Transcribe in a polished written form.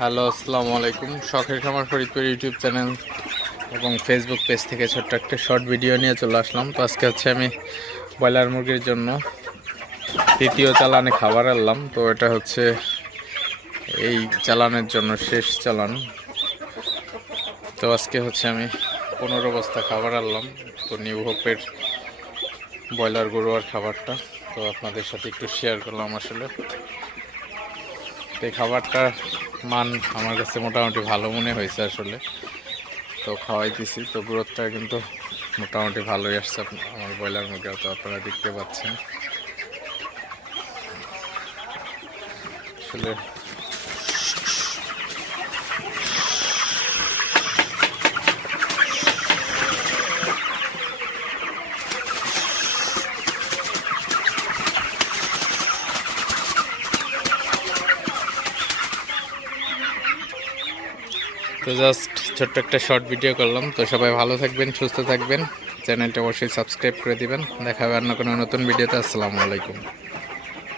Hello, আসসালামু আলাইকুম। শখের খামার ফরিদপুর ইউটিউব চ্যানেল এবং ফেসবুক পেজ থেকে ছোট্ট একটা শর্ট ভিডিও নিয়ে চলে আসলাম। তো আজকে হচ্ছে আমি ব্রয়লার মুরগির জন্য তৃতীয় চালানে খাবার আনলাম। তো এটা হচ্ছে এই চালানের জন্য শেষ চালান। তো আজকে হচ্ছে আমি 15 বস্তা খাবার আনলাম। তো নিউ হোপের ব্রয়লার গরুয়ার খাবারটা তো আপনাদের সাথে একটু শেয়ার করলাম। আসলে এই খাবারটার মান আমার কাছে মোটামুটি ভালো মনে হয়েছে আসলে। তো খাওয়াইতেছি, তো গ্রোথটা কিন্তু মোটামুটি ভালোই আসছে আমার ব্রয়লার মুরগি। তো আপনারা দেখতে পাচ্ছেন আসলে তো জাস্ট ছোট্ট একটা শর্ট ভিডিও করলাম। তো সবাই ভালো থাকবেন, সুস্থ থাকবেন, চ্যানেলটা অবশ্যই সাবস্ক্রাইব করে দিবেন। দেখা হবে অন্য কোনো নতুন ভিডিওতে। আসসালামু আলাইকুম।